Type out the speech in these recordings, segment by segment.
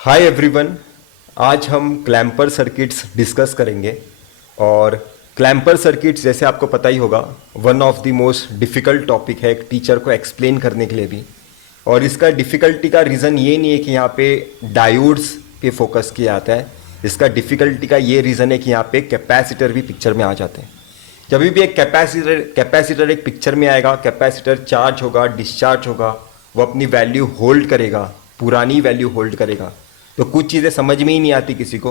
Hi everyone. आज हम clamper circuits discuss करेंगे। और क्लैम्पर सर्किट्स जैसे आपको पता ही होगा, one of the most difficult topic है एक टीचर को एक्सप्लेन करने के लिए भी। और इसका डिफ़िकल्टी का रीज़न ये नहीं है कि यहाँ पे डायोड्स पे फोकस किया जाता है। इसका डिफ़िकल्टी का ये रीज़न है कि यहाँ पे कैपेसिटर भी पिक्चर में आ जाते हैं। जब भी एक कैपेसिटर एक पिक्चर में आएगा, कैपेसिटर चार्ज होगा, डिस्चार्ज होगा, वो अपनी वैल्यू होल्ड करेगा, पुरानी वैल्यू होल्ड करेगा। तो कुछ चीज़ें समझ में ही नहीं आती किसी को,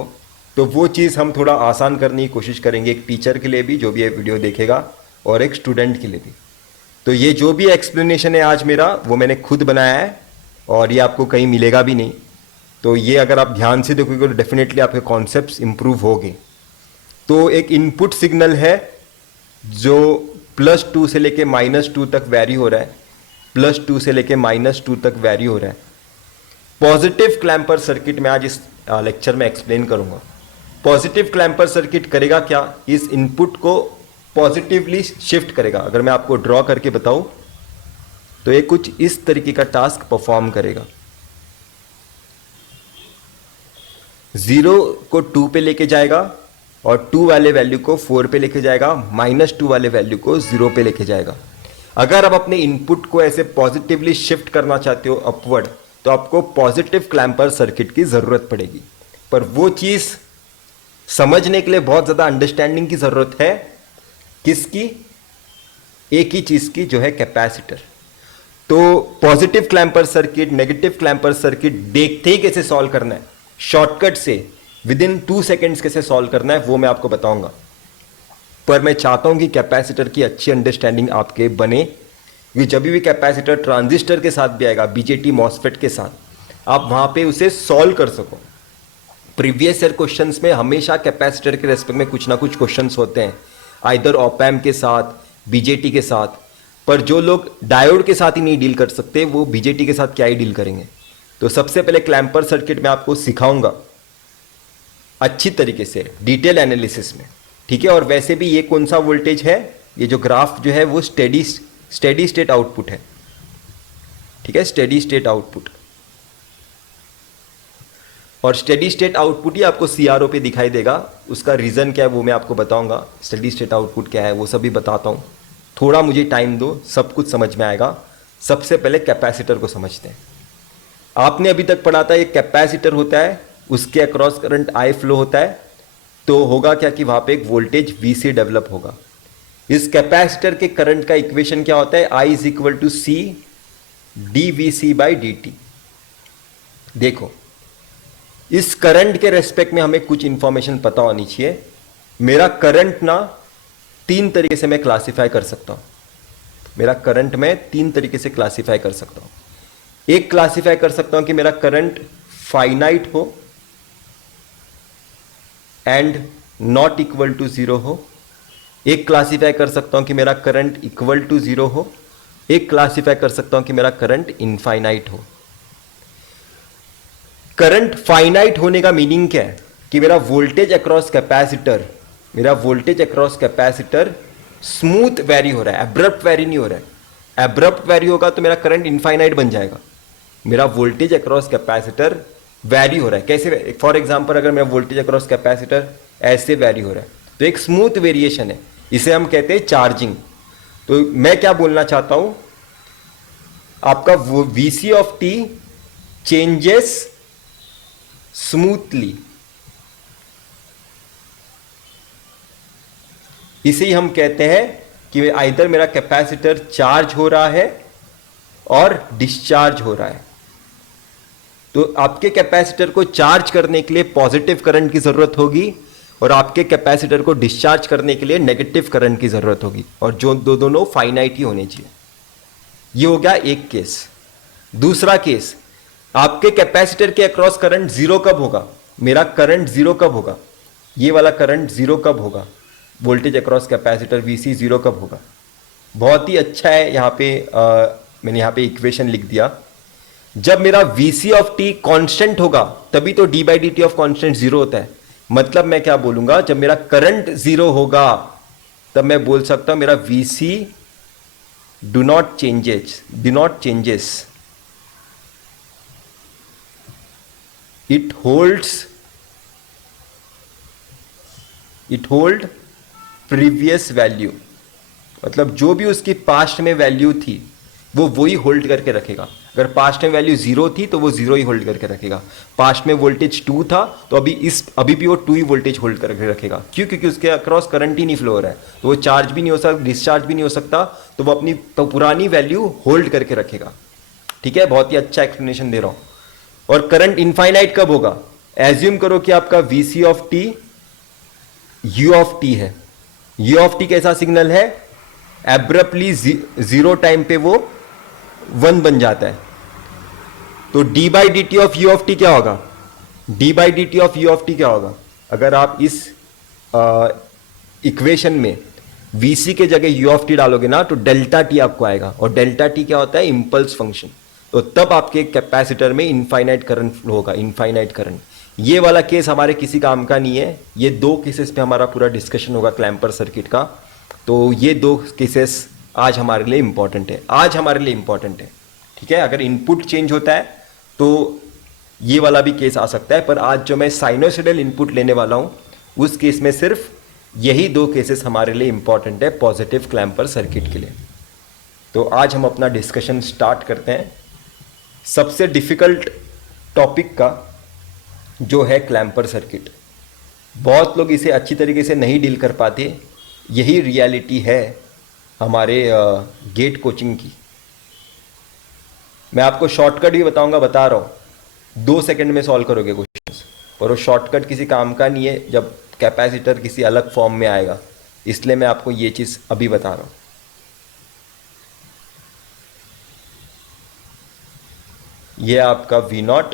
तो वो चीज़ हम थोड़ा आसान करने की कोशिश करेंगे, एक टीचर के लिए भी जो भी ये वीडियो देखेगा और एक स्टूडेंट के लिए भी। तो ये जो भी एक्सप्लेनेशन है आज मेरा, वो मैंने खुद बनाया है और ये आपको कहीं मिलेगा भी नहीं। तो ये अगर आप ध्यान से देखोगे तो डेफिनेटली आपके कॉन्सेप्ट्स इंप्रूव होंगे। तो एक इनपुट सिग्नल है जो +2 से लेके -2 तक वैरी हो रहा है, +2 से लेके -2 तक वैरी हो रहा है। पॉजिटिव क्लैम्पर सर्किट में आज इस लेक्चर में एक्सप्लेन करूंगा। पॉजिटिव क्लैम्पर सर्किट करेगा क्या, इस इनपुट को पॉजिटिवली शिफ्ट करेगा। अगर मैं आपको ड्रॉ करके बताऊं तो ये कुछ इस तरीके का टास्क परफॉर्म करेगा। 0 को 2 पे लेके जाएगा और 2 वाले वैल्यू को 4 पे लेके जाएगा, -2 वाले वैल्यू को 0 पे लेके जाएगा। अगर आप अपने इनपुट को ऐसे पॉजिटिवली शिफ्ट करना चाहते हो अपवर्ड, तो आपको पॉजिटिव क्लैम्पर सर्किट की ज़रूरत पड़ेगी। पर वो चीज़ समझने के लिए बहुत ज़्यादा अंडरस्टैंडिंग की ज़रूरत है। किसकी? एक ही चीज़ की, जो है कैपेसिटर। तो positive clamper circuit, negative clamper circuit देखते ही कैसे सॉल्व करना है, शॉर्टकट से विदिन 2 सेकेंड्स कैसे सॉल्व करना है, वो मैं आपको बताऊंगा। पर मैं चाहता हूं कि कैपेसिटर की अच्छी अंडरस्टैंडिंग आपके बने, क्योंकि जब भी कैपेसिटर ट्रांजिस्टर के साथ भी आएगा, बीजेटी मॉसफेट के साथ, आप वहां पे उसे सॉल्व कर सको। प्रीवियस ईयर क्वेश्चंस में हमेशा कैपेसिटर के रेस्पेक्ट में कुछ ना कुछ क्वेश्चंस होते हैं, आइदर ऑप एम्प के साथ, बीजेटी के साथ। पर जो लोग डायोड के साथ ही नहीं डील कर सकते, वो बीजेटी के साथ क्या ही डील करेंगे। तो सबसे पहले क्लैम्पर सर्किट में आपको सिखाऊंगा अच्छी तरीके से, डिटेल एनालिसिस में, ठीक है। और वैसे भी ये कौन सा वोल्टेज है, ये जो ग्राफ जो है वो स्टेडी स्टेट आउटपुट है, ठीक है, स्टेडी स्टेट आउटपुट। और स्टेडी स्टेट आउटपुट ही आपको सीआरओ पे दिखाई देगा। उसका रीज़न क्या है वो मैं आपको बताऊंगा, स्टेडी स्टेट आउटपुट क्या है वो सभी बताता हूं। थोड़ा मुझे टाइम दो, सब कुछ समझ में आएगा। सबसे पहले कैपेसिटर को समझते हैं। आपने अभी तक पढ़ा था एक कैपेसिटर होता है, उसके अक्रॉस करंट आई फ्लो होता है। तो होगा क्या कि वहां पे एक वोल्टेज वीसी डेवलप होगा। इस कैपेसिटर के करंट का इक्वेशन क्या होता है, I = C dVc/dt। देखो, इस करंट के रेस्पेक्ट में हमें कुछ इंफॉर्मेशन पता होनी चाहिए। मेरा करंट ना 3 तरीके से मैं क्लासिफाई कर सकता हूं। मेरा करंट मैं 3 तरीके से क्लासिफाई कर सकता हूं। एक क्लासिफाई कर सकता हूं कि मेरा करंट फाइनाइट हो एंड नॉट इक्वल टू 0 हो। एक क्लासिफाई कर सकता हूं कि मेरा करंट इक्वल टू 0 हो। एक क्लासिफाई कर सकता हूं कि मेरा करंट इनफाइनाइट हो। करंट फाइनाइट होने का मीनिंग क्या है कि मेरा voltage across capacitor smooth very हो रहा है, एब्रप्ट वेरी नहीं हो रहा है। एब्रप्ट वेरी होगा तो मेरा करंट इनफाइनाइट बन जाएगा। मेरा वोल्टेज अक्रॉस कैपेसिटर वैरी हो रहा है। कैसे? फॉर एग्जांपल, अगर मेरा वोल्टेज अक्रॉस कैपेसिटर ऐसे वैरी हो रहा है तो एक स्मूथ वेरिएशन है, इसे हम कहते हैं चार्जिंग। तो मैं क्या बोलना चाहता हूं, आपका Vc of t changes smoothly. इसे ही हम कहते हैं कि आइदर मेरा कैपेसिटर चार्ज हो रहा है और डिस्चार्ज हो रहा है। तो आपके कैपेसिटर को चार्ज करने के लिए पॉजिटिव करंट की जरूरत होगी और आपके कैपेसिटर को डिस्चार्ज करने के लिए नेगेटिव करंट की जरूरत होगी, और जो दोनों फाइनाइट ही होने चाहिए। ये हो गया एक केस। दूसरा केस, आपके कैपेसिटर के अक्रॉस करंट 0 कब होगा, मेरा करंट 0 कब होगा, ये वाला करंट 0 कब होगा, वोल्टेज अक्रॉस कैपेसिटर Vc 0 कब होगा। बहुत ही अच्छा है, यहां पे मैंने यहां पे इक्वेशन लिख दिया। जब मेरा Vc ऑफ t कांस्टेंट होगा तभी तो d/dt ऑफ कांस्टेंट 0 होता है। मतलब मैं क्या बोलूंगा, जब मेरा करंट 0 होगा तब मैं बोल सकता हूं मेरा Vc do not changes. It hold previous value, मतलब जो भी उसकी पास्ट में वैल्यू थी वो वही होल्ड करके रखेगा। अगर पास्ट में वैल्यू 0 थी तो वो 0 ही होल्ड करके रखेगा। पास्ट में वोल्टेज 2 था तो अभी भी वो 2 ही वोल्टेज होल्ड करके रखेगा। क्यों? क्योंकि उसके अक्रॉस करंट ही नहीं फ्लो हो रहा है, तो वो चार्ज भी नहीं हो सकता, डिस्चार्ज भी नहीं हो सकता, तो वो अपनी तो पुरानी वैल्यू होल्ड करके रखेगा। ठीक है, बहुत ही अच्छा एक्सप्लेनेशन दे रहा हूं। और करंट इनफाइनाइट कब होगा? एज्यूम करो कि आपका VC of T U of T है। यू ऑफ टी कैसा सिग्नल है? एब्रप्टली 0 टाइम पे वो 1 बन जाता है। तो D by D T of you of T क्या होगा? D by D T of you of T क्या होगा? अगर आप इस इक्वेशन में वीसी के जगह यू ऑफ टी डालोगे ना तो डेल्टा टी आपको आएगा, और डेल्टा टी क्या होता है? Impulse function. तो तब आपके कैपेसिटर में इनफाइनाइट करंट फ्लो होगा, इनफाइनाइट करंट। ये वाला केस हमारे किसी काम का नहीं है। ये 2 केसेस पे हमारा पूरा डिस्कशन होगा क्लैम्पर सर्किट का। तो ये 2 केसेस आज हमारे लिए इंपॉर्टेंट है, आज हमारे लिए इंपॉर्टेंट है। ठीक है, अगर इनपुट चेंज होता है तो ये वाला भी केस आ सकता है, पर आज जो मैं साइनोसॉइडल इनपुट लेने वाला हूं उस केस में सिर्फ यही 2 केसेस हमारे लिए इंपॉर्टेंट है पॉजिटिव क्लैम्पर सर्किट के लिए। तो आज हम अपना डिस्कशन स्टार्ट करते हैं सबसे डिफिकल्ट टॉपिक का, जो है क्लैम्पर सर्किट। बहुत लोग इसे अच्छी तरीके से नहीं डील कर पाते, यही रियलिटी है हमारे गेट कोचिंग की। मैं आपको शॉर्टकट भी बताऊंगा, बता रहा हूं, 2 सेकंड में सॉल्व करोगे क्वेश्चंस, पर वो शॉर्टकट किसी काम का नहीं है जब कैपेसिटर किसी अलग फॉर्म में आएगा, इसलिए मैं आपको ये चीज़ अभी बता रहा हूं। ये आपका V0,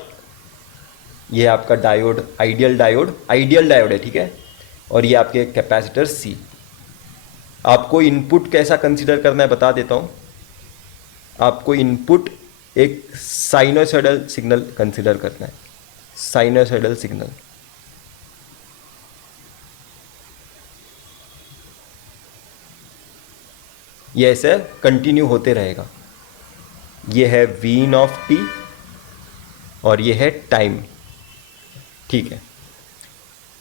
ये आपका डायोड, आइडियल डायोड है, ठीक है। और ये आपके कैपेसिटर C। आपको इनपुट कैसा कंसीडर करना है बता देता हूं। आपको इनपुट एक साइनोसॉइडल सिग्नल कंसीडर करना है, साइनोसॉइडल सिग्नल। ये ऐसे कंटिन्यू होते रहेगा। ये है वीन ऑफ टी और ये है टाइम, ठीक है।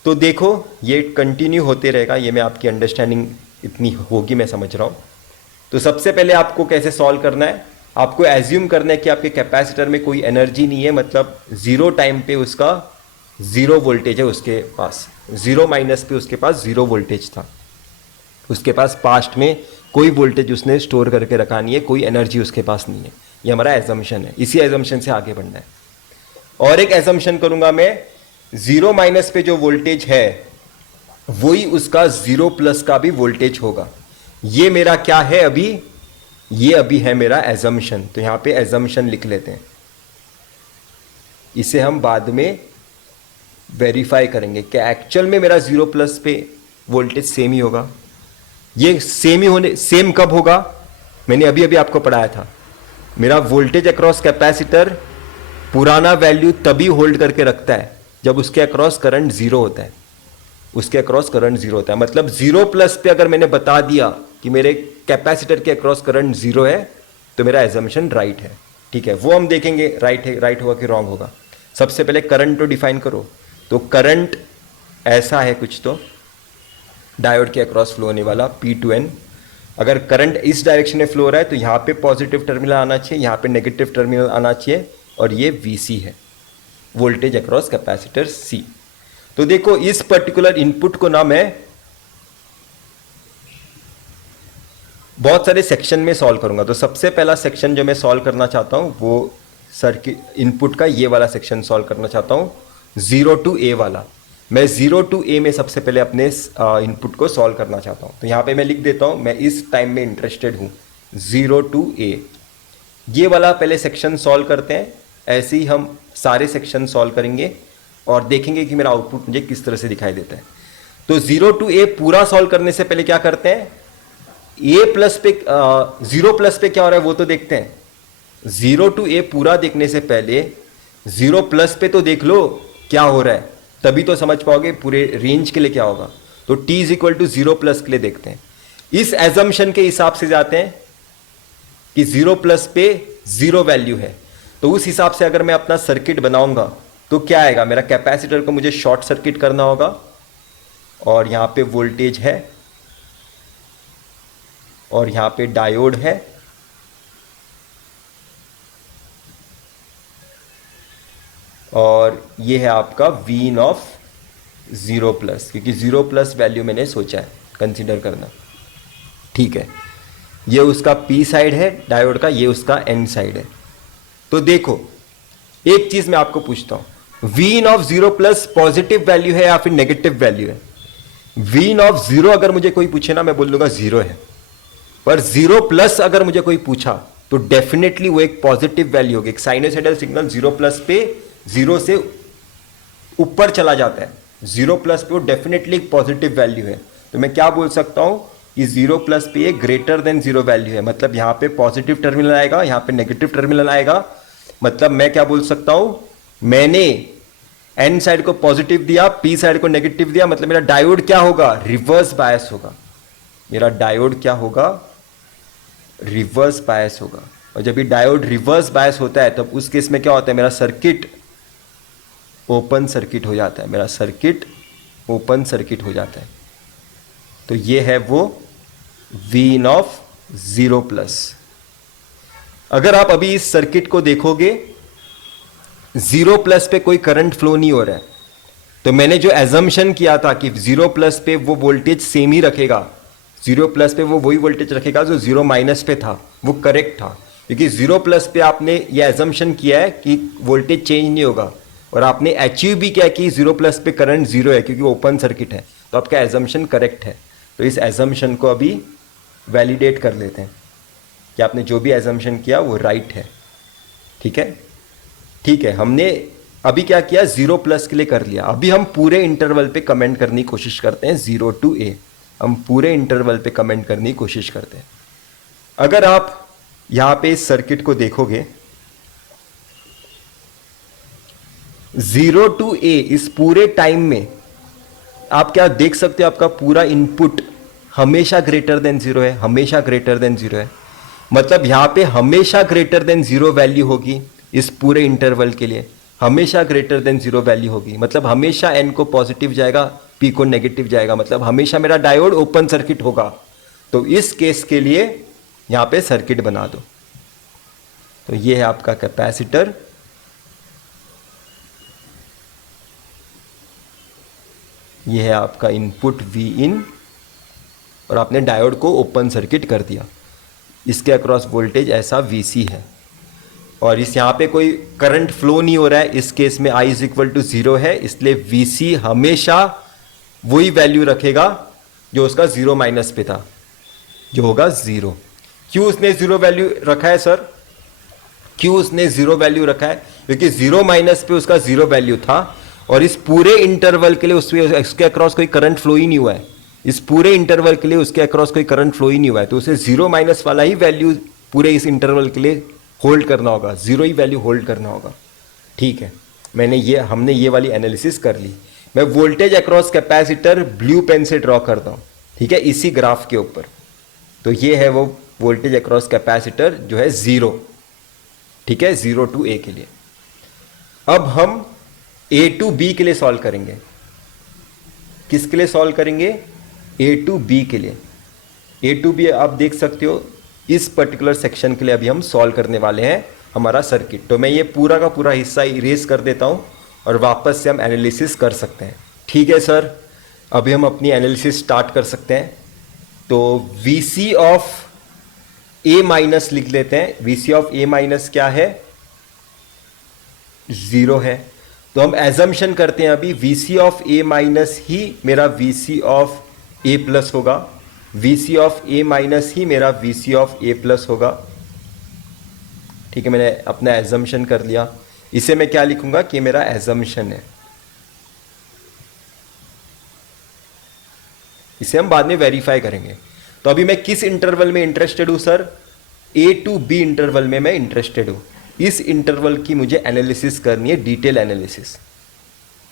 तो देखो ये कंटिन्यू होते रहेगा, ये मैं आपकी अंडरस्टैंडिंग इतनी होगी मैं समझ रहा हूं। तो सबसे पहले आपको कैसे सॉल्व करना है, आपको एज्यूम करना है कि आपके कैपेसिटर में कोई एनर्जी नहीं है, मतलब 0 टाइम पे उसका 0 वोल्टेज है उसके पास, 0 माइनस पे उसके पास 0 वोल्टेज था, उसके पास पास्ट में कोई वोल्टेज उसने स्टोर करके रखा नहीं है, कोई एनर्जी उसके पास नहीं है। ये हमारा एजम्पशन है, इसी एजम्पशन से आगे बढ़ना है। और एक एजम्पशन करूंगा मैं, 0 माइनस पे जो वोल्टेज है वही उसका 0 प्लस का भी वोल्टेज होगा। ये मेरा क्या है अभी? ये अभी है मेरा एजम्पशन। तो यहां पे एजम्पशन लिख लेते हैं, इसे हम बाद में वेरीफाई करेंगे कि एक्चुअल में मेरा 0 प्लस पे वोल्टेज सेम ही होगा। ये सेम कब होगा? मैंने अभी अभी आपको पढ़ाया था, मेरा वोल्टेज अक्रॉस कैपेसिटर पुराना वैल्यू तभी होल्ड करके रखता है जब उसके अक्रॉस करंट 0 होता है, उसके अक्रॉस करंट 0 होता है। मतलब 0 प्लस पे अगर मैंने बता दिया कि मेरे कैपेसिटर के अक्रॉस करंट 0 है तो मेरा एजम्पशन राइट है, ठीक है। वो हम देखेंगे राइट होगा कि रॉन्ग होगा। सबसे पहले करंट तो डिफाइन करो। तो करंट ऐसा है कुछ, तो डायोड के अक्रॉस फ्लो होने वाला P2N। अगर करंट इस डायरेक्शन में फ्लो हो रहा है तो यहाँ पे पॉजिटिव टर्मिनल आना चाहिए, यहाँ पे नेगेटिव टर्मिनल आना चाहिए, और ये VC है, वोल्टेज अक्रॉस कैपेसिटर C। तो देखो इस पर्टिकुलर इनपुट को ना मैं बहुत सारे सेक्शन में सॉल्व करूंगा। तो सबसे पहला सेक्शन जो मैं सॉल्व करना चाहता हूं वो सर्किट इनपुट का ये वाला सेक्शन सॉल्व करना चाहता हूं, 0 to A वाला। मैं 0 to A में सबसे पहले अपने इनपुट को सॉल्व करना चाहता हूं। तो यहां पे मैं लिख देता हूं मैं इस टाइम में इंटरेस्टेड हूं, 0 to A। ये वाला पहले सेक्शन सॉल्व करते हैं, ऐसे ही हम सारे सेक्शन सॉल्व करेंगे और देखेंगे कि मेरा आउटपुट मुझे किस तरह से दिखाई देता है। तो 0 to A पूरा सॉल्व करने से पहले क्या करते हैं, A प्लस पे 0 प्लस पे क्या हो रहा है वो तो देखते हैं। 0 to A पूरा देखने से पहले 0 प्लस पे तो देख लो क्या हो रहा है, तभी तो समझ पाओगे पूरे रेंज के लिए क्या होगा। तो T is equal to 0 plus के लिए देखते हैं। इस एजम्पशन के हिसाब से जाते हैं कि 0 प्लस पे 0 वैल्यू है, तो उस हिसाब से अगर मैं अपना सर्किट बनाऊंगा तो क्या आएगा, मेरा कैपेसिटर को मुझे शॉर्ट सर्किट करना होगा और यहां पे वोल्टेज है और यहां पे डायोड है और ये है आपका वीन ऑफ 0+, क्योंकि 0+ वैल्यू मैंने सोचा है कंसीडर करना। ठीक है, ये उसका पी साइड है डायोड का, ये उसका एन साइड है। तो देखो एक चीज मैं आपको पूछता हूं, वीन ऑफ 0+ पॉजिटिव वैल्यू है या फिर नेगेटिव वैल्यू है? वीन ऑफ 0 अगर मुझे कोई पूछे ना, मैं बोल दूंगा 0 है, पर 0+ अगर मुझे कोई पूछा तो डेफिनेटली वो एक पॉजिटिव वैल्यू होगी। एक साइनोसाइडल सिग्नल 0+ पे 0 से ऊपर चला जाता है, 0+ पे वो डेफिनेटली एक पॉजिटिव वैल्यू है। तो मैं क्या बोल सकता हूं कि 0+ पे ये ग्रेटर देन 0 वैल्यू है, मतलब यहां पे पॉजिटिव टर्मिनल आएगा, यहां पे नेगेटिव टर्मिनल आएगा। मतलब मैं क्या बोल सकता हूं, मैंने एन साइड को पॉजिटिव दिया, पी साइड को नेगेटिव दिया, मतलब मेरा डायोड क्या होगा, रिवर्स बायस होगा। मेरा डायोड क्या होगा, रिवर्स बायस होगा। और जब ये डायोड रिवर्स बायस होता है तब उस केस में क्या होता है, मेरा सर्किट ओपन सर्किट हो जाता है, मेरा सर्किट ओपन सर्किट हो जाता है। तो ये है वो वीन ऑफ 0+। अगर आप अभी इस सर्किट को देखोगे 0+ पे कोई करंट फ्लो नहीं हो रहा है, तो मैंने जो एजम्पशन किया था कि 0+ पे वो वोल्टेज सेम ही रखेगा, 0+ पे वो वही वोल्टेज रखेगा जो 0- पे था, वो करेक्ट था। क्योंकि 0+ पे आपने ये एजम्पशन किया है कि वोल्टेज चेंज नहीं होगा, और आपने अचीव भी किया कि 0+ पे करंट 0 है क्योंकि ओपन सर्किट है, तो आपका एजम्पशन करेक्ट है। तो इस एजम्पशन को अभी वैलिडेट कर लेते हैं कि आपने जो भी एजम्पशन किया वो राइट है। ठीक है, ठीक है, हमने अभी क्या किया, 0+ के लिए कर लिया। अभी हम पूरे इंटरवल पे कमेंट करने की कोशिश करते हैं, 0 to a, हम पूरे इंटरवल पे कमेंट करने की कोशिश करते हैं। अगर आप यहां पे इस सर्किट को देखोगे 0 to a, इस पूरे टाइम में आप क्या देख सकते हो, आपका पूरा इनपुट हमेशा ग्रेटर देन 0 है, हमेशा ग्रेटर देन 0 है। मतलब यहां पे हमेशा ग्रेटर देन 0 वैल्यू होगी, इस पूरे इंटरवल के लिए हमेशा ग्रेटर देन 0 वैल्यू होगी। मतलब हमेशा एन को पॉजिटिव जाएगा, पी को नेगेटिव जाएगा, मतलब हमेशा मेरा डायोड ओपन सर्किट होगा। तो इस केस के लिए यहां पे सर्किट बना दो। तो ये है आपका कैपेसिटर, ये है आपका इनपुट वी इन, और आपने डायोड को ओपन सर्किट कर दिया। इसके अक्रॉस वोल्टेज ऐसा VC है, और इस यहाँ पे कोई करंट फ्लो नहीं हो रहा है, इस केस में I = 0 है, इसलिए VC हमेशा वही वैल्यू रखेगा जो उसका 0- पे था, जो होगा 0। क्यों उसने 0 वैल्यू रखा है सर, क्यों उसने 0 वैल्यू रखा है? क्योंकि 0- पे उसका 0 वैल्यू था, और इस पूरे इंटरवल के लिए उसके अक्रॉस कोई करंट फ्लो ही नहीं हुआ है, इस पूरे इंटरवल के लिए उसके अक्रॉस कोई करंट फ्लो ही नहीं हुआ है, तो उसे 0- वाला ही वैल्यू पूरे इस इंटरवल के लिए होल्ड करना होगा, 0 ही वैल्यू होल्ड करना होगा। ठीक है, हमने ये वाली एनालिसिस कर ली। मैं voltage across capacitor blue pen से ड्रॉ करता हूं, ठीक है, इसी ग्राफ के ऊपर। तो ये है वो वोल्टेज अक्रॉस कैपेसिटर जो है 0, ठीक है, 0 to a के लिए। अब हम a to b के लिए सॉल्व करेंगे। किसके लिए सॉल्व करेंगे? a to b के लिए। a to b आप देख सकते हो, इस पर्टिकुलर सेक्शन के लिए अभी हम सॉल्व करने वाले हैं हमारा सर्किट। तो मैं ये पूरा का पूरा हिस्सा इरेज कर देता हूं और वापस से हम एनालिसिस कर सकते हैं। ठीक है सर, अभी हम अपनी एनालिसिस स्टार्ट कर सकते हैं। तो VC ऑफ A- लिख लेते हैं। VC ऑफ A- क्या है? 0 है। तो हम एजम्पशन करते हैं अभी VC ऑफ A- ही मेरा VC ऑफ A+ होगा, VC ऑफ A- ही मेरा VC ऑफ A+ होगा। ठीक है, मैंने अपना एजम्पशन कर लिया। इसे मैं क्या लिखूंगा कि मेरा एजम्पशन है, इसे हम बाद में वेरीफाई करेंगे। तो अभी मैं किस इंटरवल में इंटरेस्टेड हूं sir? A to B interval में मैं इंटरेस्टेड हूं। इस इंटरवल की मुझे एनालिसिस करनी है, डिटेल एनालिसिस।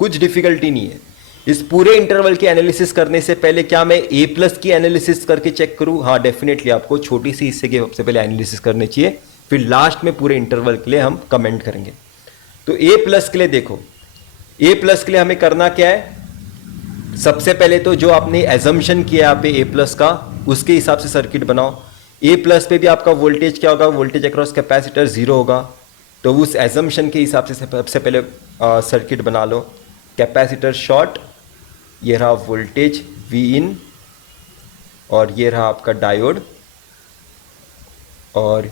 कुछ डिफिकल्टी नहीं है। इस पूरे इंटरवल की एनालिसिस करने से पहले क्या मैं A+ की एनालिसिस करके चेक करूं? हाँ, डेफिनेटली आपको छोटी सी हिस्से की सबसे पहले एनालिसिस करनी चाहिए, फिर लास्ट में पूरे इंटरवल के लिए हम कमेंट करेंगे। तो A+ के लिए देखो, ए प्लस के लिए हमें करना क्या है, सबसे पहले तो जो आपने एजम्पशन किया यहाँ पे ए प्लस का, उसके हिसाब से सर्किट बनाओ। ए प्लस पे भी आपका वोल्टेज क्या होगा, वोल्टेज अक्रॉस कैपेसिटर जीरो होगा, तो उस एजम्पशन के हिसाब से सबसे पहले सर्किट बना लो। कैपेसिटर शॉर्ट, ये रहा वोल्टेज वी इन, और ये रहा आपका डायोड, और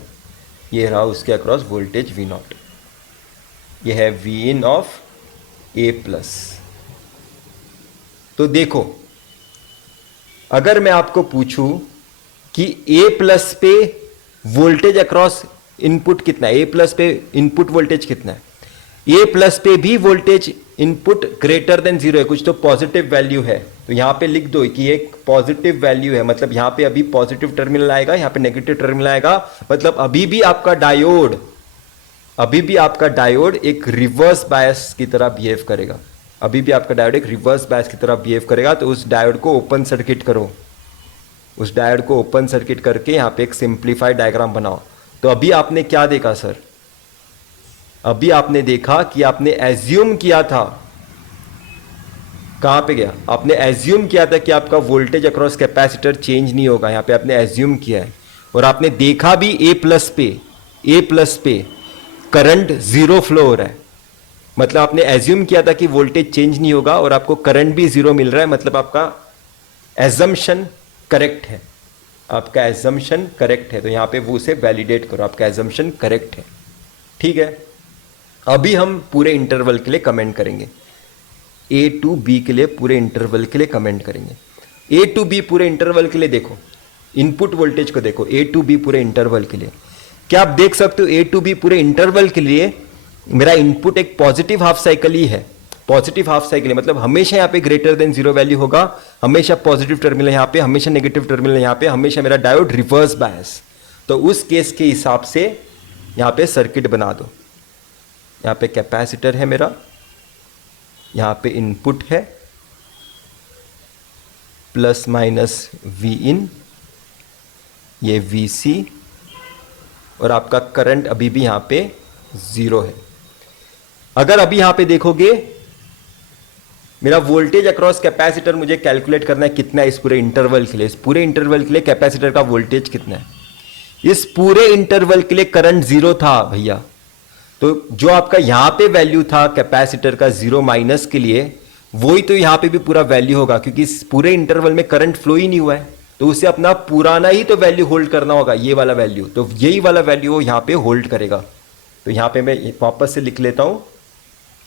ये रहा उसके अक्रॉस वोल्टेज वी नॉट। ये है V in of A plus. तो देखो, अगर मैं आपको पूछूं कि ए प्लस पे वोल्टेज अक्रॉस इनपुट कितना है, ए प्लस पे इनपुट वोल्टेज कितना है, ए प्लस पे भी voltage input greater than zero है, कुछ तो पॉजिटिव वैल्यू है, तो यहां पे लिख दो कि एक पॉजिटिव वैल्यू है, मतलब यहां पे अभी पॉजिटिव टर्मिनल आएगा, यहां पे नेगेटिव टर्मिनल आएगा, मतलब अभी भी आपका डायोड एक रिवर्स बायस की तरह बिहेव करेगा, अभी भी आपका डायोड एक रिवर्स बायस की तरह बिहेव करेगा। तो उस डायोड को ओपन सर्किट करो, उस डायोड को ओपन सर्किट करके यहां पे एक सिंप्लीफाइड डायग्राम बनाओ। तो अभी आपने क्या देखा सर, अभी आपने देखा कि आपने एज्यूम किया था, कहां पे गया, आपने एज्यूम किया था कि आपका वोल्टेज अक्रॉस कैपेसिटर चेंज नहीं होगा, यहां पे आपने एज्यूम किया है, और आपने देखा भी ए प्लस पे करंट जीरो फ्लो हो रहा है, मतलब आपने एज्यूम किया था कि वोल्टेज चेंज नहीं होगा और आपको करंट भी जीरो मिल रहा है, मतलब आपका एजम्पशन करेक्ट है, आपका एजम्पशन करेक्ट है। तो यहां पे वो उसे वैलिडेट करो, आपका एजम्पशन करेक्ट है, ठीक है। अभी हम पूरे इंटरवल के लिए कमेंट करेंगे, ए टू बी के लिए पूरे इंटरवल के लिए कमेंट करेंगे। ए टू बी पूरे इंटरवल के लिए देखो, इनपुट वोल्टेज को देखो, ए टू बी पूरे इंटरवल के लिए क्या आप देख सकते हो, ए टू बी पूरे इंटरवल के लिए मेरा इनपुट एक पॉजिटिव हाफ साइकिल ही है, पॉजिटिव हाफ साइकिल है, मतलब हमेशा यहाँ पे ग्रेटर देन जीरो वैल्यू होगा, हमेशा पॉजिटिव टर्मिनल यहाँ पे, हमेशा नेगेटिव टर्मिनल यहाँ पे, हमेशा मेरा डायोड रिवर्स बायस। तो उस केस के हिसाब से यहाँ पे सर्किट बना दो, यहाँ पे कैपेसिटर है मेरा, यहाँ पे इनपुट है प्लस माइनस वी इन, ये वी सी, और आपका करंट अभी भी यहाँ पे जीरो है। अगर अभी यहां पे देखोगे, मेरा वोल्टेज अक्रॉस कैपेसिटर मुझे कैलकुलेट करना है कितना है इस पूरे इंटरवल के लिए, इस पूरे इंटरवल के लिए कैपेसिटर का वोल्टेज कितना है, इस पूरे इंटरवल के लिए करंट जीरो था भैया, तो जो आपका यहां पे वैल्यू था कैपेसिटर का जीरो माइनस के लिए, वही तो यहां पे भी पूरा वैल्यू होगा, क्योंकि इस पूरे इंटरवल में करंट फ्लो ही नहीं हुआ है, तो उसे अपना पुराना ही तो वैल्यू होल्ड करना होगा, ये वाला वैल्यू, तो यही वाला वैल्यू वो यहां पे होल्ड करेगा। तो यहां पे मैं वापस से लिख लेता हूं,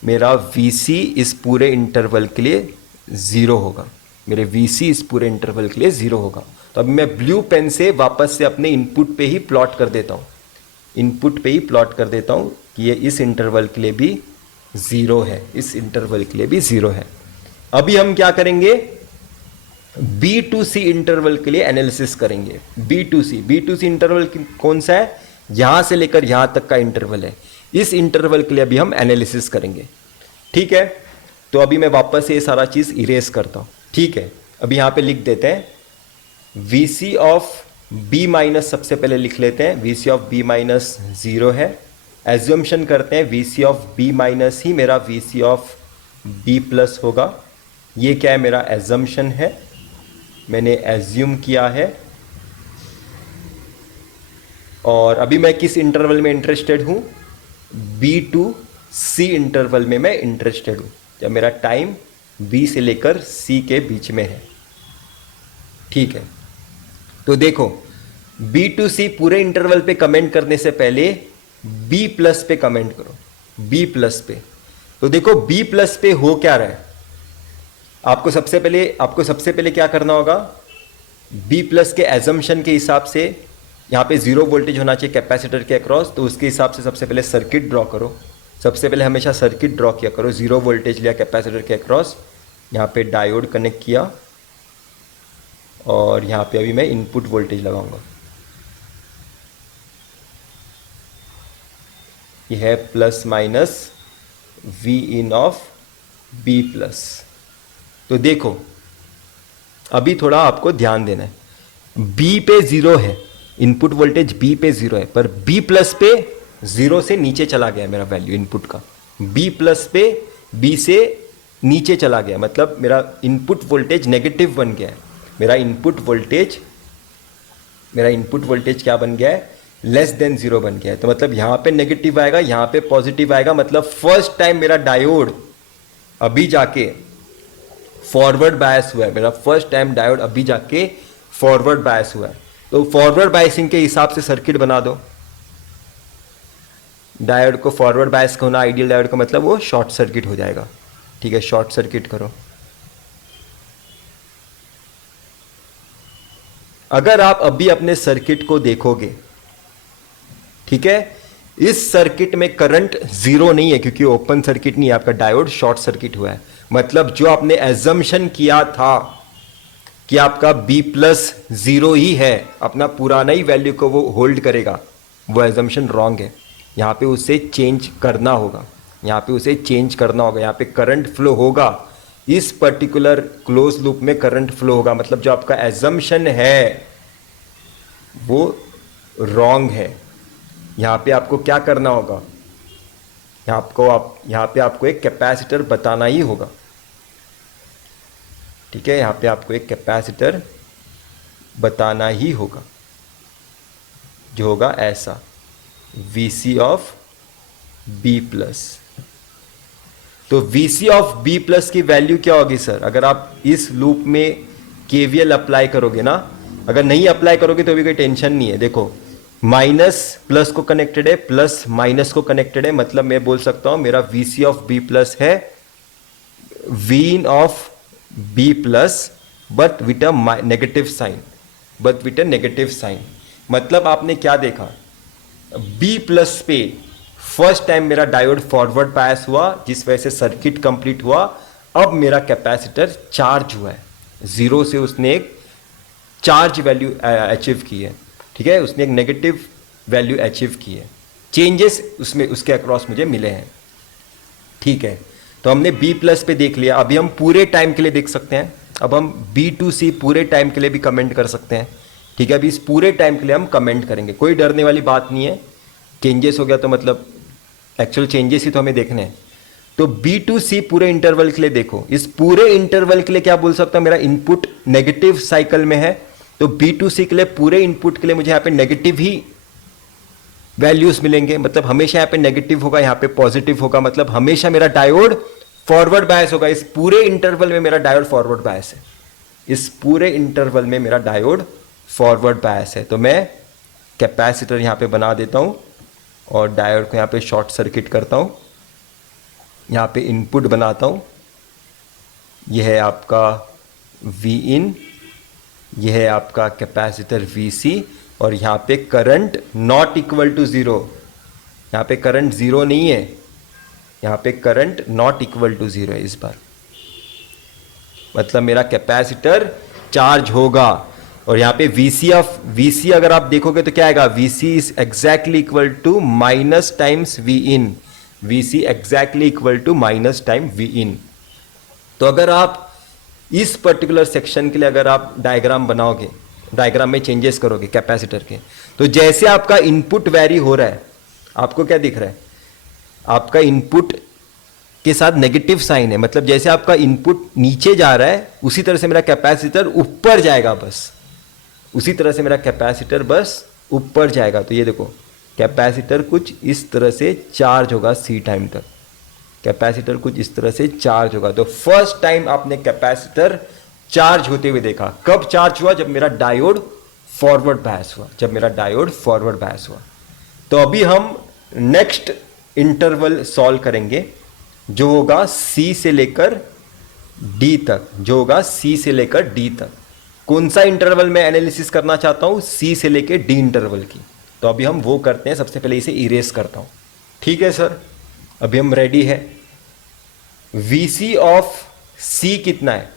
मेरा VC इस पूरे इंटरवल के लिए जीरो होगा, मेरे VC इस पूरे इंटरवल के लिए जीरो होगा। तो अभी मैं ब्लू पेन से वापस से अपने इनपुट पे ही प्लॉट कर देता हूं, इनपुट पे ही प्लॉट कर देता हूं कि ये इस इंटरवल के लिए भी जीरो है, इस इंटरवल के लिए भी जीरो है। अभी हम क्या करेंगे, B2C इंटरवल के लिए एनालिसिस करेंगे। B2C इंटरवल कौन सा है, यहां से लेकर यहां तक का इंटरवल है, इस इंटरवल के लिए अभी हम एनालिसिस करेंगे, ठीक है। तो अभी मैं वापस ये सारा चीज इरेज करता हूं, ठीक है। अभी यहां पे लिख देते हैं VC ऑफ B माइनस, सबसे पहले लिख लेते हैं VC of B minus zero है, एज्यूम्शन करते हैं VC ऑफ B माइनस ही मेरा VC ऑफ B प्लस होगा, ये क्या है, मेरा एजम्पशन है, मैंने एज्यूम किया है। और अभी मैं किस इंटरवल में इंटरेस्टेड हूं, B2C इंटरवल में मैं इंटरेस्टेड हूं, जब मेरा टाइम B से लेकर C के बीच में है, ठीक है। तो देखो, B2C पूरे इंटरवल पे कमेंट करने से पहले B प्लस पे कमेंट करो, B प्लस पे। तो देखो B प्लस पे हो क्या रहा है, आपको सबसे पहले क्या करना होगा, B प्लस के एजम्पशन के हिसाब से यहाँ पे जीरो वोल्टेज होना चाहिए कैपेसिटर के अक्रॉस, तो उसके हिसाब से सबसे पहले सर्किट ड्रॉ करो, सबसे पहले हमेशा सर्किट ड्रॉ किया करो, जीरो वोल्टेज लिया कैपेसिटर के अक्रॉस, यहाँ पे डायोड कनेक्ट किया, और यहाँ पे अभी मैं इनपुट वोल्टेज लगाऊंगा, यह है plus minus V in of B plus. तो देखो, अभी थोड़ा आपको ध्यान देना है, B पे जीरो है, इनपुट वोल्टेज B पे जीरो है, पर B प्लस पे जीरो से नीचे चला गया मेरा वैल्यू इनपुट का, B प्लस पे बी से नीचे चला गया, मतलब मेरा इनपुट वोल्टेज नेगेटिव बन गया है। मेरा इनपुट वोल्टेज क्या बन गया है, लेस देन 0 बन गया है। तो मतलब यहाँ पे नेगेटिव आएगा, यहाँ पे पॉजिटिव आएगा, मतलब फर्स्ट टाइम मेरा डायोड अभी जाके फॉरवर्ड बायस हुआ है। मेरा फर्स्ट टाइम डायोड अभी जाके फॉरवर्ड बायस हुआ है। तो फॉरवर्ड बायसिंग के हिसाब से सर्किट बना दो। डायोड को फॉरवर्ड बायस होना, आइडियल डायोड का मतलब वो शॉर्ट सर्किट हो जाएगा। ठीक है, शॉर्ट सर्किट करो। अगर आप अभी अपने सर्किट को देखोगे, ठीक है, इस सर्किट में करंट 0 नहीं है क्योंकि ओपन सर्किट नहीं है, आपका डायोड शॉर्ट सर्किट हुआ है। मतलब जो आपने एजम्पशन किया था कि आपका B प्लस 0 ही है, अपना पुराना ही वैल्यू को वो होल्ड करेगा, वो एजम्पशन रॉन्ग है। यहाँ पे उसे चेंज करना होगा, यहाँ पे करंट फ्लो होगा, इस पर्टिकुलर क्लोज लूप में करंट फ्लो होगा। मतलब जो आपका एजम्पशन है वो रॉन्ग है। यहाँ पे आपको क्या करना होगा, यहाँ पे आपको एक कैपेसिटर बताना ही होगा। ठीक है, यहाँ पे आपको एक कैपेसिटर बताना ही होगा, जो होगा ऐसा, VC ऑफ B प्लस। तो VC ऑफ B प्लस की वैल्यू क्या होगी सर, अगर आप इस लूप में KVL अप्लाई करोगे ना, अगर नहीं अप्लाई करोगे तो भी कोई टेंशन नहीं है। देखो, माइनस प्लस को कनेक्टेड है, प्लस माइनस को कनेक्टेड है, मतलब मैं बोल सकता हूं मेरा VC ऑफ B प्लस है Vin of B plus but with a negative sign, मतलब आपने क्या देखा, B प्लस पे फर्स्ट टाइम मेरा डायोड फॉरवर्ड बायस हुआ, जिस वजह से सर्किट कंप्लीट हुआ। अब मेरा कैपेसिटर चार्ज हुआ है, 0 से उसने एक चार्ज वैल्यू अचीव की है। ठीक है, उसने एक नेगेटिव वैल्यू अचीव की है, चेंजेस उसमें उसके अक्रॉस मुझे मिले हैं। ठीक है, तो हमने B प्लस पे देख लिया। अभी हम पूरे टाइम के लिए देख सकते हैं, अब हम B to C पूरे टाइम के लिए भी कमेंट कर सकते हैं। ठीक है, अभी इस पूरे टाइम के लिए हम कमेंट करेंगे, कोई डरने वाली बात नहीं है। चेंजेस हो गया तो मतलब एक्चुअल चेंजेस ही तो हमें देखने हैं। तो B to C पूरे इंटरवल के लिए देखो, इस पूरे इंटरवल के लिए क्या बोल सकता हूं, मेरा इनपुट नेगेटिव साइकिल में है, तो B to C के लिए पूरे इनपुट के लिए मुझे यहाँ पे नेगेटिव ही वैल्यूज मिलेंगे। मतलब हमेशा यहाँ पे नेगेटिव होगा, यहाँ पे पॉजिटिव होगा, मतलब हमेशा मेरा डायोड फॉरवर्ड बायस होगा। इस पूरे इंटरवल में मेरा डायोड फॉरवर्ड बायस है, इस पूरे इंटरवल में मेरा डायोड फॉरवर्ड बायस है। तो मैं कैपेसिटर यहाँ पे बना देता हूँ और डायोड को यहाँ पे शॉर्ट सर्किट करता हूँ, यहाँ पे इनपुट बनाता हूँ, यह है आपका Vin, यह है आपका कैपेसिटर VC, और यहाँ पे करंट नॉट इक्वल टू 0, यहाँ पे करंट 0 नहीं है, यहाँ पे करंट नॉट इक्वल टू 0 है इस बार। मतलब मेरा कैपेसिटर चार्ज होगा। और यहाँ पे VC अगर आप देखोगे तो क्या आएगा, VC is exactly equal to minus times Vin, VC exactly equal to minus time Vin। तो अगर आप इस पर्टिकुलर सेक्शन के लिए अगर आप डायग्राम बनाओगे, डायग्राम में चेंजेस करोगे कैपेसिटर के, तो जैसे आपका इनपुट वैरी हो रहा है, आपको क्या दिख रहा है, आपका इनपुट के साथ नेगेटिव साइन है, मतलब जैसे आपका इनपुट नीचे जा रहा है उसी तरह से मेरा कैपेसिटर ऊपर जाएगा, बस उसी तरह से मेरा कैपेसिटर बस ऊपर जाएगा। तो ये देखो, कैपेसिटर कुछ इस तरह से चार्ज होगा C टाइम तक, कैपेसिटर कुछ इस तरह से चार्ज होगा। तो फर्स्ट टाइम आपने कैपेसिटर चार्ज होते हुए देखा, कब चार्ज हुआ, जब मेरा डायोड फॉरवर्ड बायस हुआ, तो अभी हम नेक्स्ट इंटरवल सॉल्व करेंगे, जो होगा C से लेकर D तक, कौन सा इंटरवल में एनालिसिस करना चाहता हूं, C से लेकर D इंटरवल की। तो अभी हम वो करते हैं, सबसे पहले इसे इरेज करता हूं। ठीक है सर, अभी हम रेडी है। VC ऑफ C कितना है,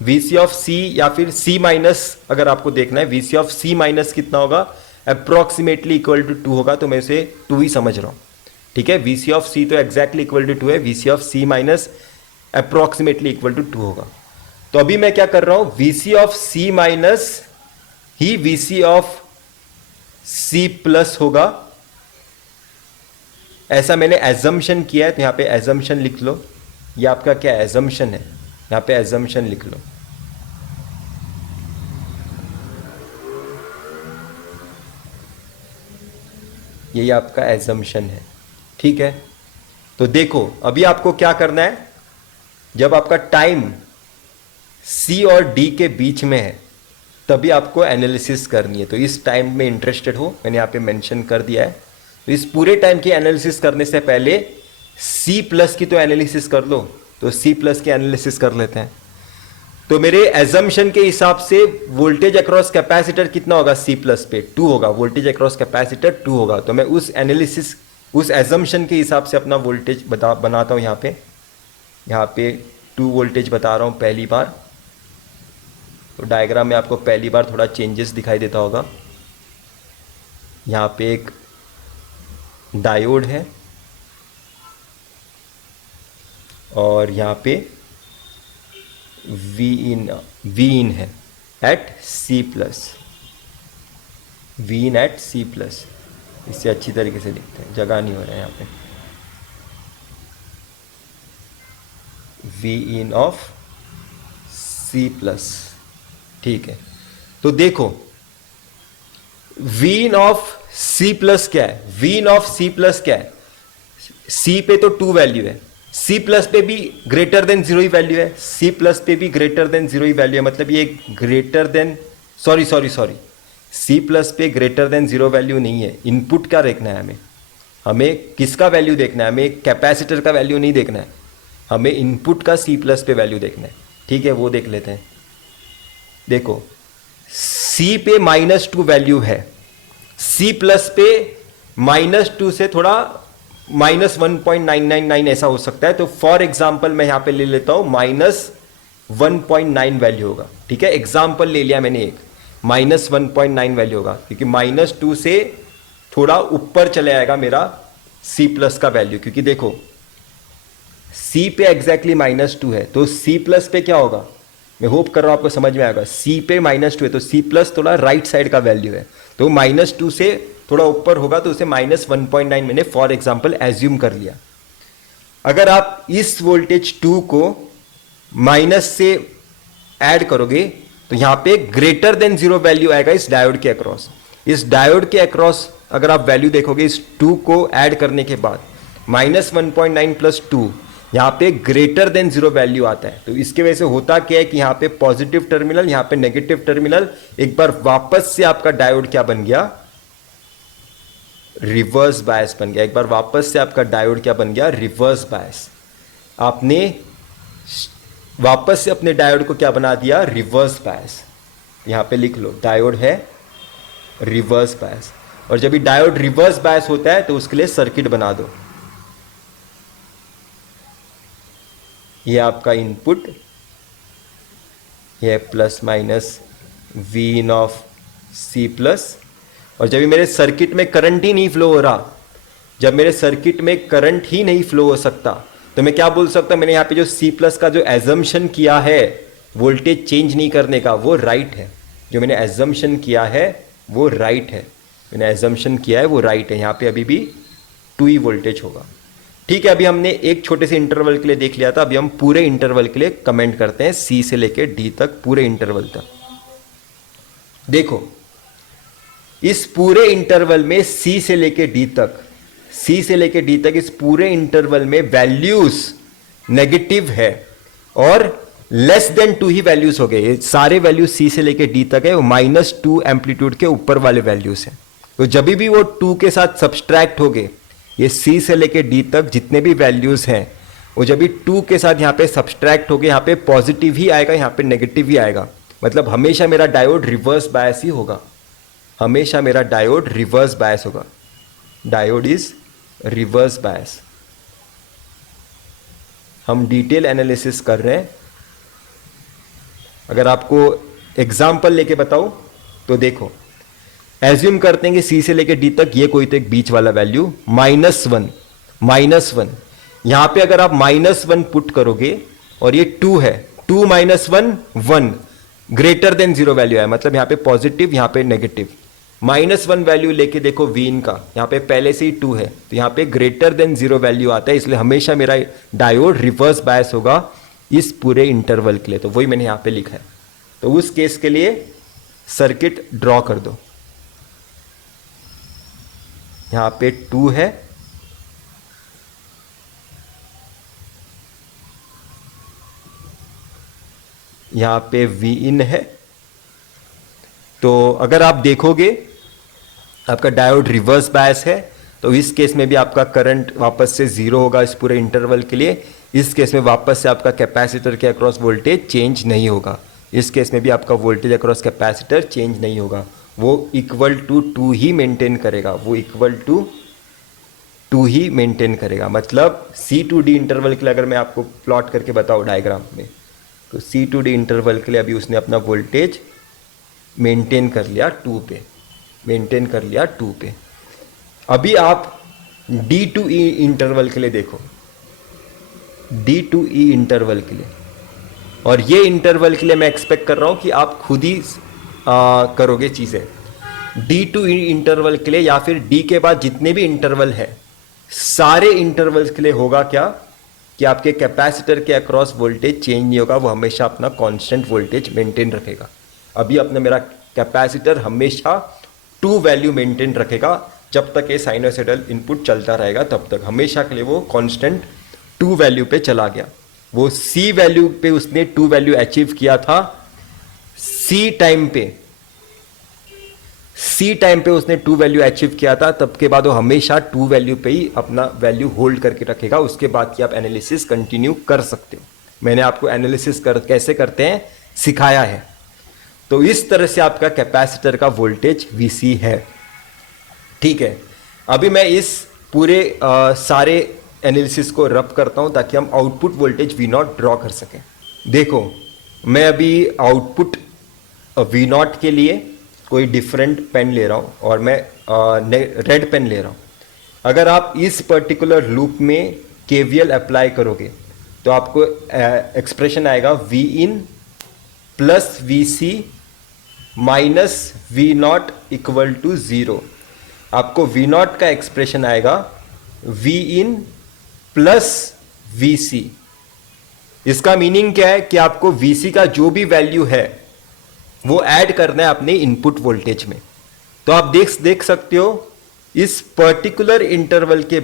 VC ऑफ C या फिर C माइनस, अगर आपको देखना है VC ऑफ C माइनस कितना होगा, अप्रोक्सीमेटली इक्वल टू 2 होगा, तो मैं इसे 2 ही समझ रहा हूं। ठीक है, VC ऑफ C तो एग्जैक्टली इक्वल टू 2 है, VC of C minus approximately equal to 2 होगा। तो अभी मैं क्या कर रहा हूं, VC of C minus he VC of C plus होगा, ऐसा मैंने एजम्पशन किया है, तो यहां पे एजम्पशन लिख लो। ये आपका क्या एजम्पशन है, यहाँ पे एजम्पशन लिख लो। यही आपका एजम्पशन है, ठीक है। तो देखो अभी आपको क्या करना है, जब आपका टाइम सी और डी के बीच में है तभी आपको एनालिसिस करनी है। तो इस टाइम में इंटरेस्टेड हो, मैंने यहाँ पे मेंशन कर दिया है। तो इस पूरे टाइम की एनालिसिस करने से पहले सी प्लस की तो एनालिसिस कर लो। तो सी प्लस की एनालिसिस कर लेते हैं। तो मेरे एजम्पशन के हिसाब से वोल्टेज अक्रॉस कैपेसिटर कितना होगा, सी प्लस पे 2 होगा, वोल्टेज अक्रॉस कैपेसिटर 2 होगा। तो मैं उस एनालिसिस, उस एजम्पशन के हिसाब से अपना वोल्टेज बनाता हूँ। यहाँ पे 2 वोल्टेज बता रहा हूँ पहली बार। तो डायग्राम में आपको पहली बार थोड़ा चेंजेस दिखाई देता होगा। यहाँ पे एक डायोड है और यहाँ पे वी इन है at C plus, V in at C plus. इससे अच्छी तरीके से लिखते हैं, जगह नहीं हो रहा है यहाँ पे। V in of C plus, ठीक है। तो देखो V in of C plus क्या है, V in of C plus क्या है, सी पे तो 2 वैल्यू है, सी प्लस पे भी ग्रेटर देन 0 ही वैल्यू है, सी प्लस पे भी ग्रेटर देन 0 ही वैल्यू है। मतलब ये greater than, sorry C plus पे ग्रेटर देन 0 वैल्यू नहीं है। इनपुट क्या देखना है हमें किसका वैल्यू देखना है, हमें कैपेसिटर का वैल्यू नहीं देखना है, हमें इनपुट का सी प्लस पे वैल्यू देखना है, ठीक है। वो देख लेते हैं। देखो सी पे -2 वैल्यू है, सी प्लस पे -2 से थोड़ा -1.999 ऐसा हो सकता है। तो फॉर एग्जाम्पल मैं यहां पे ले लेता हूं -1.9 वैल्यू होगा, ठीक है। एग्जाम्पल ले लिया मैंने एक, -1.9 वैल्यू होगा, क्योंकि -2 से थोड़ा ऊपर चले आएगा मेरा सी प्लस का वैल्यू। क्योंकि देखो सी पे एग्जैक्टली -2 है, तो सी प्लस पे क्या होगा, मैं होप कर रहा हूं आपको समझ में आएगा। सी पे -2 है तो सी प्लस थोड़ा राइट साइड का वैल्यू है, तो -2 से थोड़ा ऊपर होगा, तो उसे -1.9 मैंने फॉर एग्जाम्पल एज्यूम कर लिया। अगर आप इस वोल्टेज 2 को माइनस से ऐड करोगे तो यहां पे ग्रेटर देन 0 वैल्यू आएगा इस डायोड के अक्रॉस। इस डायोड के अक्रॉस अगर आप वैल्यू देखोगे इस 2 को ऐड करने के बाद -1.9 + 2, यहां पे ग्रेटर देन 0 वैल्यू आता है। तो इसके वजह से होता क्या है कि यहां पे पॉजिटिव टर्मिनल, यहां पे नेगेटिव टर्मिनल, एक बार वापस से आपका डायोड क्या बन गया, रिवर्स बायस बन गया। एक बार वापस से आपका डायोड क्या बन गया, रिवर्स बायस। आपने वापस से अपने डायोड को क्या बना दिया, रिवर्स बायस। यहां पे लिख लो डायोड है रिवर्स बायस। और जब भी डायोड रिवर्स बायस होता है तो उसके लिए सर्किट बना दो। ये आपका इनपुट, ये plus V in of C plus. और जब मेरे सर्किट में करंट ही नहीं फ्लो हो रहा, जब मेरे सर्किट में करंट ही नहीं फ्लो हो सकता, तो मैं क्या बोल सकता हूं, मैंने यहां पे जो सी प्लस का जो एजम्पशन किया है वोल्टेज चेंज नहीं करने का, वो राइट है। जो मैंने एजम्पशन किया है वो राइट है, मैंने एजम्पशन किया है वो राइट है। यहां पे अभी भी 2 ही वोल्टेज होगा, ठीक है। अभी हमने एक छोटे से इंटरवल के लिए देख लिया था, अभी हम पूरे इंटरवल के लिए कमेंट करते हैं, सी से लेके डी तक, पूरे इंटरवल तक। देखो इस पूरे इंटरवल में सी से लेके डी तक, सी से लेके डी तक, इस पूरे इंटरवल में वैल्यूज नेगेटिव है और लेस देन 2 ही वैल्यूज हो गए। ये सारे वैल्यूज सी से लेके डी तक है, वो -2 एम्पलीट्यूड के ऊपर वाले वैल्यूज हैं। तो जब भी वो 2 के साथ सब्सट्रैक्ट हो गए, ये सी से लेके डी तक जितने भी वैल्यूज हैं वो जब भी 2 के साथ यहाँ पे सब्सट्रैक्ट हो गए, यहाँ पे पॉजिटिव ही आएगा, यहाँ पे नेगेटिव ही आएगा। मतलब हमेशा मेरा डायोड रिवर्स बायस ही होगा, हमेशा मेरा डायोड रिवर्स बायस होगा। Diode is reverse bias. हम डिटेल एनालिसिस कर रहे हैं। अगर आपको एग्जाम्पल लेके बताऊं तो देखो, एज्यूम करते हैं कि सी से लेके डी तक ये कोई तो एक बीच वाला वैल्यू -1 यहां पे अगर आप -1 पुट करोगे और ये 2 है, 2 - 1 1, ग्रेटर देन 0 वैल्यू है, मतलब यहां पे पॉजिटिव, यहां पे नेगेटिव। -1 वैल्यू लेके देखो वी इन का, यहाँ पे पहले से ही 2 है तो यहाँ पे ग्रेटर देन 0 वैल्यू आता है, इसलिए हमेशा मेरा डायोड रिवर्स बायस होगा इस पूरे इंटरवल के लिए। तो वही मैंने यहाँ पे लिखा है। तो उस केस के लिए सर्किट ड्रॉ कर दो। यहाँ पे 2 है, यहाँ पे वी इन है। तो अगर आप देखोगे आपका डायोड रिवर्स बायस है तो इस केस में भी आपका करंट वापस से 0 होगा इस पूरे इंटरवल के लिए। इस केस में वापस से आपका कैपेसिटर के अक्रॉस वोल्टेज चेंज नहीं होगा। इस केस में भी आपका वोल्टेज अक्रॉस कैपेसिटर चेंज नहीं होगा, वो इक्वल टू 2 ही मेंटेन करेगा, वो इक्वल टू 2 ही मेंटेन करेगा। मतलब C2D इंटरवल के लिए अगर मैं आपको प्लॉट करके बताऊँ डायग्राम में, तो C2D इंटरवल के लिए अभी उसने अपना वोल्टेज मेंटेन कर लिया 2 पे, मेंटेन कर लिया 2 पे। अभी आप D2E इंटरवल के लिए देखो, D2E इंटरवल के लिए, और ये इंटरवल के लिए मैं एक्सपेक्ट कर रहा हूं कि आप खुद ही करोगे चीज़ें। D2E इंटरवल के लिए या फिर D के बाद जितने भी इंटरवल है सारे इंटरवल्स के लिए होगा क्या कि आपके कैपेसिटर के अक्रॉस वोल्टेज चेंज नहीं होगा, वो हमेशा अपना कांस्टेंट वोल्टेज मेंटेन रखेगा। अभी अपना मेरा कैपेसिटर हमेशा 2 वैल्यू मेंटेन रखेगा जब तक ये साइनोसॉइडल इनपुट चलता रहेगा, तब तक हमेशा के लिए वो कांस्टेंट 2 वैल्यू पे चला गया। वो C वैल्यू पे उसने 2 वैल्यू अचीव किया था, C टाइम पे उसने 2 वैल्यू अचीव किया था, तब के बाद वो हमेशा 2 वैल्यू पे ही अपना वैल्यू होल्ड करके रखेगा। उसके बाद की आप एनालिसिस कंटिन्यू कर सकते हो। मैंने आपको एनालिसिस कैसे करते हैं सिखाया है। तो इस तरह से आपका कैपेसिटर का वोल्टेज VC है। ठीक है, अभी मैं इस पूरे सारे एनालिसिस को रब करता हूं ताकि हम आउटपुट वोल्टेज V0 ड्रॉ कर सकें। देखो, मैं अभी आउटपुट V0 के लिए कोई डिफरेंट पेन ले रहा हूं और मैं रेड पेन ले रहा हूं। अगर आप इस पर्टिकुलर लूप में KVL अप्लाई करोगे तो आपको एक्सप्रेशन आएगा V in plus VC minus V0 equal to 0। आपको V0 का एक्सप्रेशन आएगा V in प्लस VC। इसका मीनिंग क्या है कि आपको VC का जो भी वैल्यू है वो ऐड करना है अपने इनपुट वोल्टेज में। तो आप देख सकते हो इस पर्टिकुलर इंटरवल के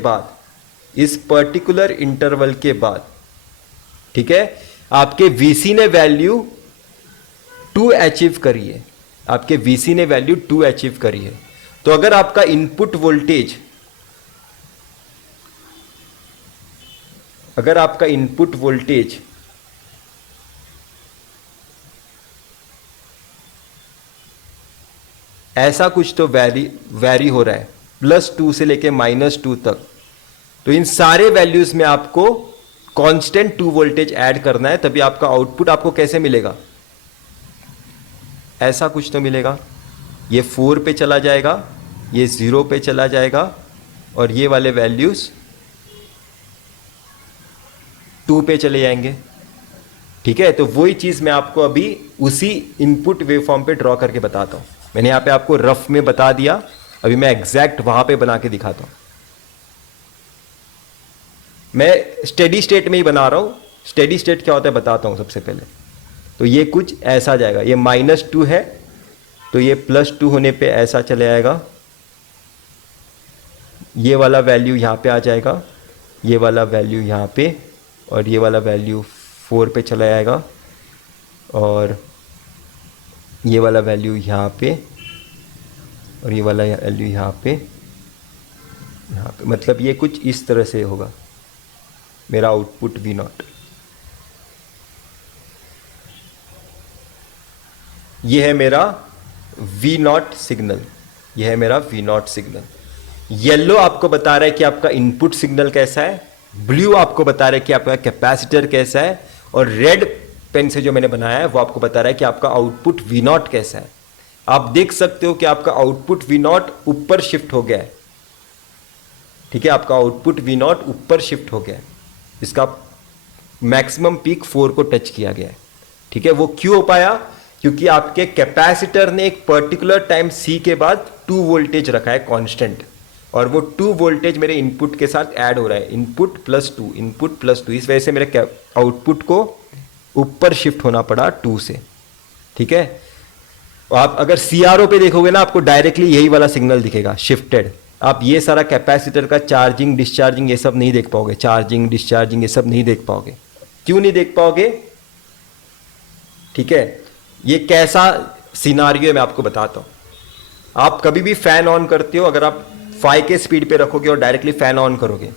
बाद, ठीक है, आपके VC ने वैल्यू 2 अचीव करी है, आपके VC ने वैल्यू 2 अचीव करी है। तो अगर आपका इनपुट वोल्टेज ऐसा कुछ तो वैरी हो रहा है +2 से लेके -2 तक, तो इन सारे वैल्यूज में आपको कांस्टेंट 2 वोल्टेज ऐड करना है, तभी आपका आउटपुट आपको कैसे मिलेगा, ऐसा कुछ तो मिलेगा। ये 4 पे चला जाएगा, ये 0 पे चला जाएगा और ये वाले वैल्यूज 2 पे चले जाएंगे। ठीक है, तो वही चीज मैं आपको अभी उसी इनपुट वेवफॉर्म पे ड्रॉ करके बताता हूं। मैंने यहां पे आपको रफ में बता दिया, अभी मैं एग्जैक्ट वहां पे बना के दिखाता हूं। मैं स्टेडी स्टेट में ही बना रहा हूं। स्टेडी स्टेट क्या होता है बताता हूं सबसे पहले। तो ये कुछ ऐसा जाएगा, ये -2 है तो ये +2 होने पे ऐसा चले आएगा, ये वाला वैल्यू यहां पे आ जाएगा, ये वाला वैल्यू यहां पे, और ये वाला वैल्यू 4 पे चला जाएगा, और ये वाला वैल्यू यहाँ पे, और ये वाला वैल्यू यहाँ पे। मतलब ये कुछ इस तरह से होगा मेरा आउटपुट V0। ये है मेरा V0 सिग्नल, ये है मेरा V0 सिग्नल। येलो आपको बता रहा है कि आपका इनपुट सिग्नल कैसा है, ब्लू आपको बता रहा है कि आपका कैपेसिटर कैसा है, और रेड पेन से जो मैंने बनाया है वो आपको बता रहा है कि आपका आउटपुट V0 कैसा है। आप देख सकते हो कि आपका आउटपुट V0 ऊपर शिफ्ट हो गया है। ठीक है, आपका आउटपुट V0 ऊपर शिफ्ट हो गया है, इसका मैक्सिमम पीक 4 को टच किया गया है। ठीक है, वो क्यों हो पाया, क्योंकि आपके कैपेसिटर ने एक पर्टिकुलर टाइम C के बाद 2 वोल्टेज रखा है कांस्टेंट, और वो 2 वोल्टेज मेरे इनपुट के साथ ऐड हो रहा है, इनपुट प्लस 2, इनपुट प्लस 2, इस वजह से मेरे आउटपुट को ऊपर शिफ्ट होना पड़ा 2 से। ठीक है, आप अगर CRO पे देखोगे ना, आपको डायरेक्टली यही वाला सिग्नल दिखेगा शिफ्टेड। आप ये सारा कैपेसिटर का चार्जिंग डिस्चार्जिंग ये सब नहीं देख पाओगे, चार्जिंग डिस्चार्जिंग ये सब नहीं देख पाओगे। क्यों नहीं देख पाओगे? ठीक है, ये कैसा सिनारियो है मैं आपको बताता हूं। आप कभी भी फैन ऑन करते हो, अगर आप 5 के स्पीड पे रखोगे और डायरेक्टली फैन ऑन करोगे,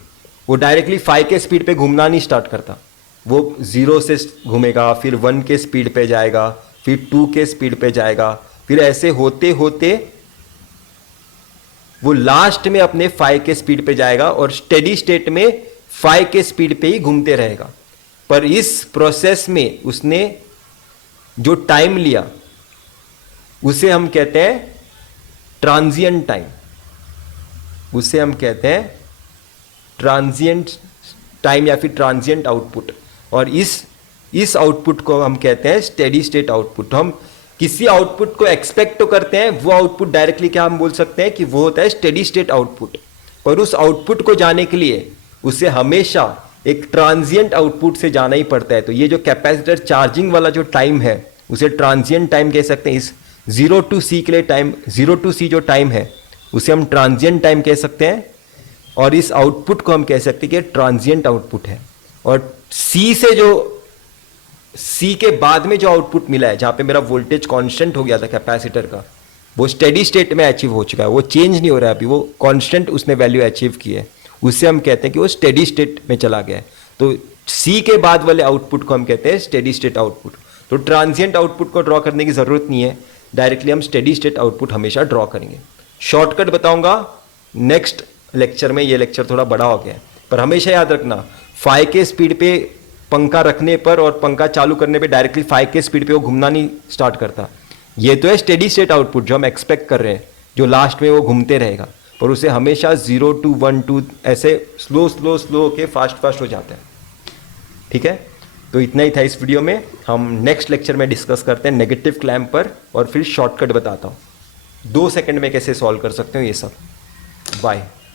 वो डायरेक्टली 5 के स्पीड पे घूमना नहीं स्टार्ट करता, वो 0 से घूमेगा, फिर 1 के स्पीड पे जाएगा, फिर 2 के स्पीड पे जाएगा, फिर ऐसे होते होते वो लास्ट में अपने 5 के स्पीड पे जाएगा और स्टेडी स्टेट में 5 के स्पीड पे ही घूमते रहेगा। पर इस प्रोसेस में उसने जो टाइम लिया उसे हम कहते हैं ट्रांजिएंट टाइम, उसे हम कहते हैं ट्रांजिएंट टाइम या फिर ट्रांजिएंट आउटपुट। और इस आउटपुट को हम कहते हैं स्टेडी स्टेट आउटपुट। हम किसी आउटपुट को एक्सपेक्ट तो करते हैं, वो आउटपुट डायरेक्टली क्या हम बोल सकते हैं कि वो होता है स्टेडी स्टेट आउटपुट। पर उस आउटपुट को जाने के लिए उसे हमेशा एक ट्रांजिएंट आउटपुट से जाना ही पड़ता है। तो ये जो कैपेसिटर चार्जिंग वाला जो टाइम है उसे ट्रांजिएंट टाइम कह सकते हैं। इस 0 to C के लिए टाइम, 0 to C जो टाइम है उसे हम ट्रांजिएंट टाइम कह सकते हैं, और इस आउटपुट को हम कह सकते हैं कि ट्रांजिएंट आउटपुट है। और C के बाद में जो आउटपुट मिला है, जहां पे मेरा वोल्टेज कांस्टेंट हो गया था कैपेसिटर का, वो स्टेडी स्टेट में अचीव हो चुका है, वो चेंज नहीं हो रहा है अभी, वो कांस्टेंट उसने वैल्यू अचीव की है, उसे हम कहते हैं कि वो स्टेडी स्टेट में चला गया है। तो C के बाद वाले आउटपुट को हम कहते हैं स्टेडी स्टेट आउटपुट। तो ट्रांजिएंट आउटपुट को ड्रॉ करने की जरूरत नहीं है, डायरेक्टली हम स्टेडी स्टेट आउटपुट हमेशा ड्रॉ करेंगे। शॉर्टकट बताऊंगा नेक्स्ट लेक्चर में, ये लेक्चर थोड़ा बड़ा हो गया है, पर हमेशा याद रखना 5 के स्पीड पे पंखा रखने पर और पंखा चालू करने पे डायरेक्टली 5 के स्पीड पे वो घूमना नहीं स्टार्ट करता। ये तो है स्टेडी स्टेट आउटपुट जो हम एक्सपेक्ट कर रहे हैं, जो लास्ट में वो घूमते रहेगा, पर उसे हमेशा 0 to 1 2 ऐसे स्लो होके फास्ट हो जाता है। ठीक है, तो इतना ही था इस वीडियो में। हम नेक्स्ट लेक्चर में डिस्कस करते हैं नेगेटिव क्लैम्प पर, और फिर शॉर्टकट बताता हूँ 2 सेकंड में कैसे सॉल्व कर सकते हो ये सब। बाय।